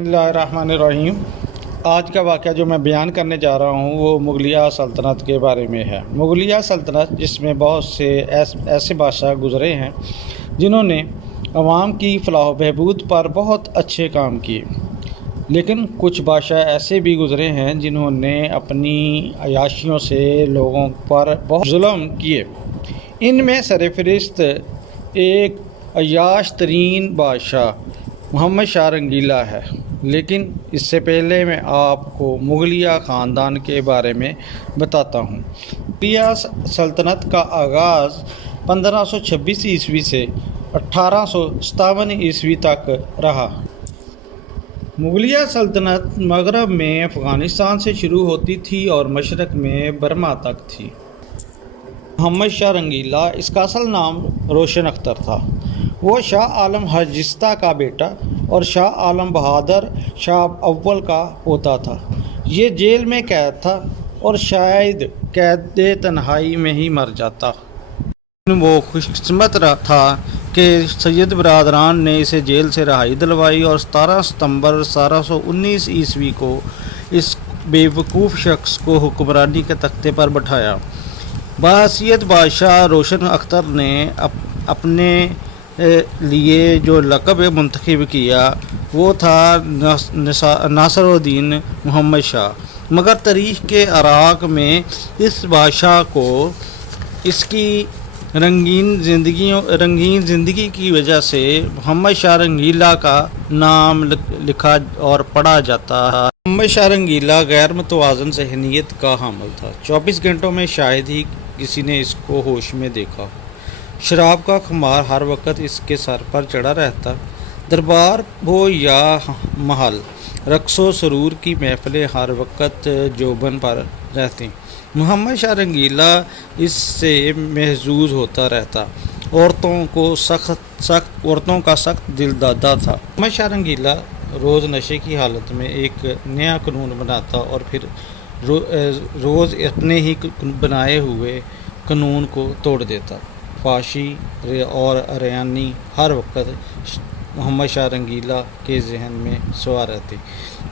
बिस्मिल्लाहिर्रहमानिर्रहीम। आज का वाक़या जो मैं बयान करने जा रहा हूँ वो मुग़लिया सल्तनत के बारे में है। मुग़लिया सल्तनत जिसमें बहुत से ऐसे बादशाह गुज़रे हैं जिन्होंने अवाम की फलाह व बहबूद पर बहुत अच्छे काम किए, लेकिन कुछ बादशाह ऐसे भी गुज़रे हैं जिन्होंने अपनी अयाशियों से लोगों पर बहुत जुल्म किए। इनमें सरफ़हरिस्त एक अय्याश तरीन बादशाह मोहम्मद शाह रंगीला है, लेकिन इससे पहले मैं आपको मुग़लिया ख़ानदान के बारे में बताता हूँ। मुग़लिया सल्तनत का आगाज़ 1526 ईस्वी से 1857 ईस्वी तक रहा। मुग़लिया सल्तनत मगरब में अफ़गानिस्तान से शुरू होती थी और मशरक़ में बर्मा तक थी। मोहम्मद शाह रंगीला, इसका असल नाम रोशन अख्तर था। वो शाह आलम हरजिस्ता का बेटा और शाह आलम बहादुर शाह अव्वल का पोता था। ये जेल में कैद था और शायद कैद तन्हाई में ही मर जाता। वो खुशकिस्मत था कि सैयद बरादरान ने इसे जेल से रहाई दिलवाई और 17 सितंबर 1719 ईस्वी को इस बेवकूफ़ शख्स को हुक्मरानी के तख्ते पर बैठाया। बाहसीयत बादशाह रोशन अख्तर ने अपने लिए जो लक़ब मुंतखब किया वो था नासिरुद्दीन मोहम्मद शाह, मगर तारीख़ के अराक में इस बादशाह को इसकी रंगीन ज़िंदगी की वजह से मोहम्मद शाह रंगीला का नाम लिखा और पढ़ा जाता है। मोहम्मद शाह रंगीला गैर मुतवाज़न ज़हनियत का हामिल था। 24 घंटों में शायद ही किसी ने इसको होश में देखा। शराब का खुमार हर वक्त इसके सर पर चढ़ा रहता। दरबार हो या महल, रक्सो सरूर की महफिलें हर वक्त जोबन पर रहती। मोहम्मद शाह रंगीला इससे महजूज होता रहता। औरतों का सख्त दिलदादा था। मोहम्मद शाह रंगीला रोज़ नशे की हालत में एक नया कानून बनाता और फिर रोज़ अपने ही बनाए हुए कानून को तोड़ देता। फाशी और अरयानी हर वक्त मोहम्मद शाह रंगीला के जहन में सवार रहते।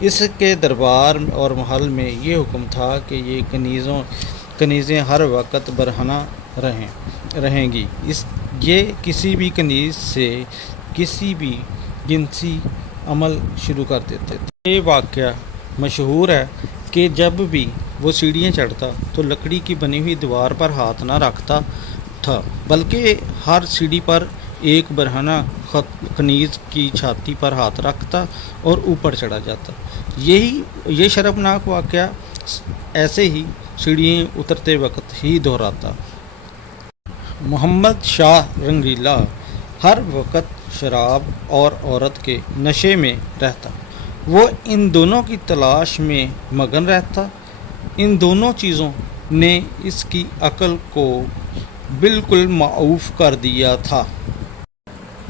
इसके दरबार और महल में ये हुक्म था कि ये कनीज़ें हर वक्त बरहना रहेंगी। ये किसी भी कनीज़ से किसी भी जिनसी अमल शुरू कर देते थे। ये वाक़या मशहूर है कि जब भी वो सीढ़ियाँ चढ़ता तो लकड़ी की बनी हुई दीवार पर हाथ ना रखता था, बल्कि हर सीढ़ी पर एक बरहना कनीज़ की छाती पर हाथ रखता और ऊपर चढ़ा जाता। ये शर्मनाक वाक़या ऐसे ही सीढ़ियाँ उतरते वक्त ही दोहराता। मोहम्मद शाह रंगीला हर वक्त शराब और औरत के नशे में रहता। वो इन दोनों की तलाश में मगन रहता। इन दोनों चीज़ों ने इसकी अक्ल को बिल्कुल माऊफ कर दिया था।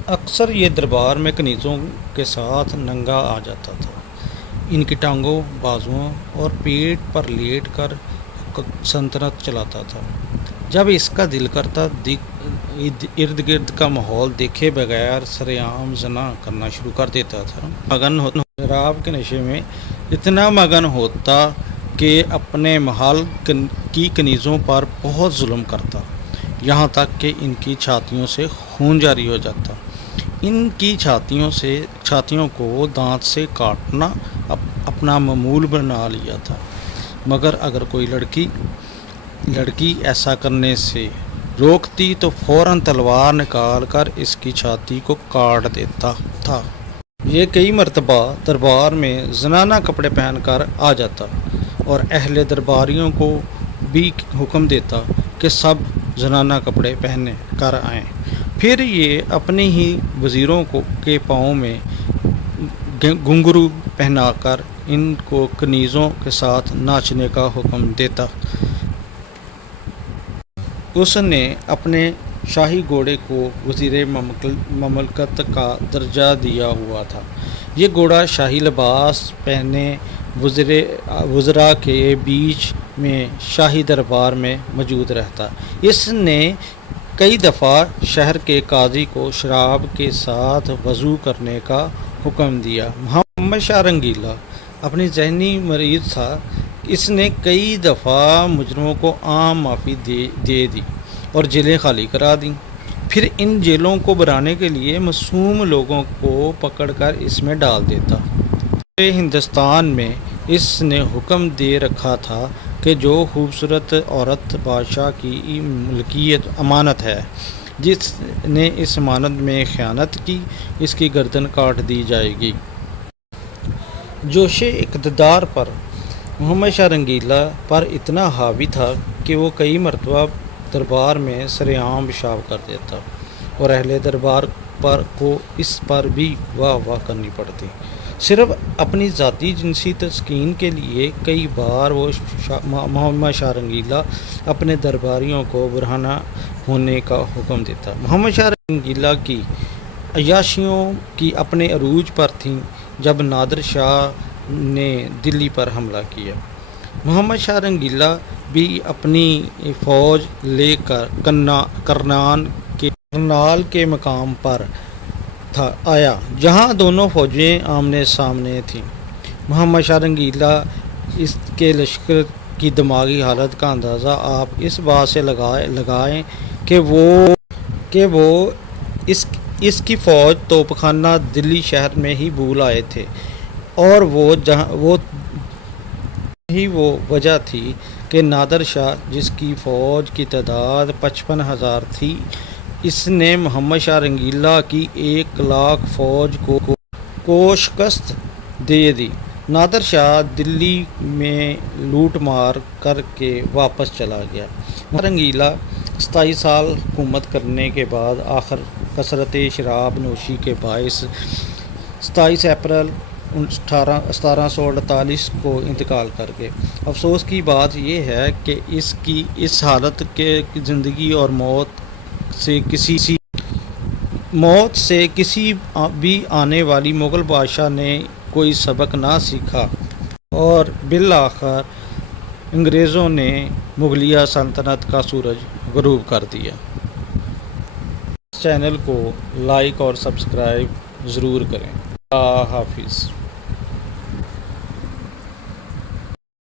अक्सर ये दरबार में कनीज़ों के साथ नंगा आ जाता था। इनकी टांगों, बाजुओं और पेट पर लेट कर सल्तनत चलाता था। जब इसका दिल करता इर्द गिर्द का माहौल देखे बगैर सरेआम जना करना शुरू कर देता था। शराब के नशे में इतना मगन होता कि अपने महल की कनीज़ों पर बहुत जुल्म करता, यहाँ तक कि इनकी छातियों से खून जारी हो जाता। इनकी छातियों को दांत से काटना अपना मामूल बना लिया था, मगर अगर कोई लड़की ऐसा करने से रोकती तो फ़ौरन तलवार निकाल कर इसकी छाती को काट देता था। ये कई मरतबा दरबार में जनाना कपड़े पहनकर आ जाता और अहले दरबारियों को भी हुक्म देता कि सब जनाना कपड़े पहने कर आएँ। फिर ये अपने ही वज़ीरों के पाँव में घुंघरू पहनाकर इनको कनीज़ों के साथ नाचने का हुक्म देता। उसने अपने शाही घोड़े को वज़ीर ममलकत का दर्जा दिया हुआ था। ये घोड़ा शाही लिबास पहने वज़रा के बीच में शाही दरबार में मौजूद रहता। इसने कई दफ़ा शहर के काजी को शराब के साथ वज़ू करने का हुक्म दिया। محمد شاہ رنگیلا اپنی ذہنی مریض تھا. اس نے کئی دفعہ مجرموں کو عام معافی دے دی اور جیلیں خالی کرا دیں. پھر ان جیلوں کو بھرانے کے لیے معصوم لوگوں کو پکڑ کر اس میں ڈال دیتا. پورے ہندوستان میں اس نے حکم دے رکھا تھا کہ جو خوبصورت عورت بادشاہ کی ملکیت امانت ہے، جس نے اس امانت میں خیانت کی، اس کی گردن کاٹ دی جائے گی. جوش اقتدار پر محمد شاہ رنگیلا پر اتنا حاوی تھا کہ وہ کئی مرتبہ دربار میں سرعام پیشاب کر دیتا اور اہل دربار کو اس پر بھی واہ کرنی پڑتی. صرف اپنی ذاتی جنسی تسکین کے لیے کئی بار وہ محمد شاہ رنگیلا اپنے درباریوں کو برہنہ ہونے کا حکم دیتا. محمد شاہ رنگیلا کی عیاشیوں کی اپنے عروج پر تھیں جب نادر شاہ نے دلی پر حملہ کیا. محمد شاہ رنگیلا بھی اپنی فوج لے کر کرنال کے مقام پر آیا جہاں دونوں فوجیں آمنے سامنے تھیں. محمد شاہ رنگیلا اس کے لشکر کی دماغی حالت کا اندازہ آپ اس بات سے لگائیں کہ وہ اس کی فوج توپ خانہ دلی شہر میں ہی بھول آئے تھے، اور وہ وجہ تھی کہ نادر شاہ، جس کی فوج کی تعداد 55,000 تھی، اس نے محمد شاہ رنگیلا کی 1,00,000 فوج کو شکست دے دی. نادر شاہ دلی میں لوٹ مار کر کے واپس چلا گیا. محمد رنگیلا 27 سال حکومت کرنے کے بعد آخر کثرت شراب نوشی کے باعث 27 اپریل 1748 کو انتقال کر گئے. افسوس کی بات یہ ہے کہ اس کی اس حالت کے زندگی اور موت سے کسی بھی آنے والی مغل بادشاہ نے کوئی سبق نہ سیکھا اور بالآخر انگریزوں نے مغلیہ سلطنت کا سورج غروب کر دیا. اس چینل کو لائک اور سبسکرائب ضرور کریں. اللہ حافظ.